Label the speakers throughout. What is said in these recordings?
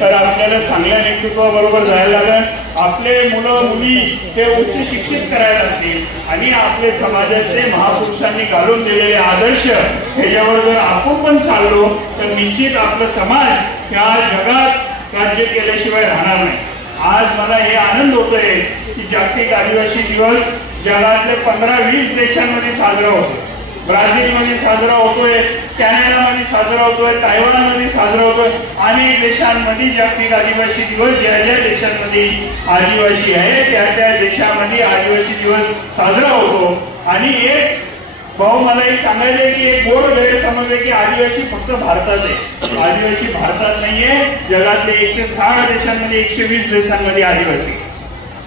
Speaker 1: तर आपल्याला चांगल्या नेतृत्वाबरोबर जायला लागेल. आपले मुलं मुली ते उच्च शिक्षित करायला लागतील. आणि आपले समाजाचे महापुरुषांनी घालून दिलेले आदर्श ह्याच्यावर जर आपण पण चाललो तर निश्चित आपलं समाज या जगात राज्य केल्याशिवाय राहणार नाही. आज मला हे आनंद होतोय की जागतिक आदिवासी दिवस जगातले पंधरा वीस देशांमध्ये साजरा होतो ब्राझीलमध्ये साजरा होतोय कॅनडामध्ये साजरा होतोय तायवानमध्ये साजरा होतोय. अनेक देशांमध्ये जागतिक आदिवासी दिवस ज्या ज्या देशांमध्ये आदिवासी आहे त्या त्या देशामध्ये आदिवासी दिवस साजरा होतो. आणि एक भाऊ मला एक सांगायचं की एक गोड गैरसमज आहे की आदिवासी फक्त भारतात आहे. आदिवासी भारतात नाहीये जगातले एकशे सहा देशांमध्ये एकशे वीस देशांमध्ये आदिवासी.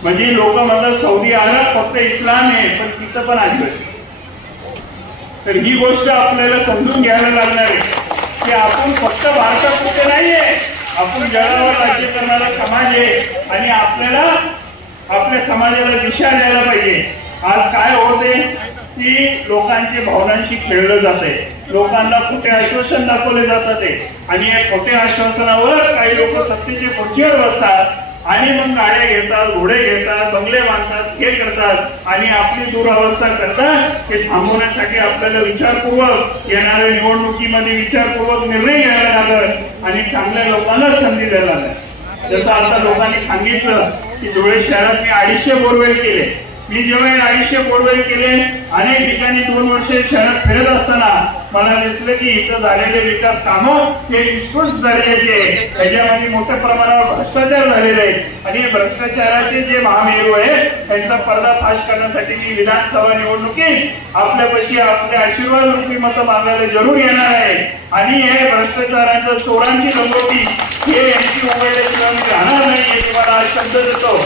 Speaker 1: म्हणजे लोक म्हणतात सौदी अरब फक्त इस्लाम आहे पण तिथं पण आदिवासी. तर ही गोष्ट आपल्याला समजून घ्यायला लागणार आहे. की आपण फक्त भारतात कुठे नाहीये. आपण जगावर राज्य करणारा समाज आहे. आणि आपल्याला आपल्या समाजाला दिशा द्यायला पाहिजे. आज काय होते? की लोकांच्या भावनांशी खेळलं जात. आहे लोकांना खोटे आश्वासन दाखवले जातात आणि या खोट्या आश्वासनावर काही लोक सत्तेचे खुर्चीवर बसतात? आणि मग गाड्या घेतात घोडे घेतात बंगले बांधतात हे करतात. आणि आपली दुरावस्था करतात हे थांबवण्यासाठी आपल्याला विचारपूर्वक येणाऱ्या निवडणुकीमध्ये विचारपूर्वक निर्णय घ्यायला लागत आणि चांगल्या लोकांना संधी द्यायला लागत जसं आता लोकांनी सांगितलं की धुळे शहरात मी अडीचशे बोरवेल केले. मी जेव्हा आयुष्य अडीचशे केले अनेक ठिकाणी दोन वर्ष शहरात फिरत असताना मला दिसलं की इथं झालेले विकास कामं हे निष्कृष्ट दर्जाचे त्याच्यामध्ये मोठ्या प्रमाणावर भ्रष्टाचार झालेले आहेत. आणि भ्रष्टाचाराचे जे महामेरू आहेत त्यांचा पर्दाफाश करण्यासाठी मी विधानसभा निवडणुकीत आपल्यापाशी आपले आशीर्वाद रूपी मतं मागायला जरूर येणार आहे. आणि हे भ्रष्टाचारांचं चोरांची लंगोटी हे यांची उघडल्याशिवाय मी राहणार नाही हे तुम्हाला शब्द देतो.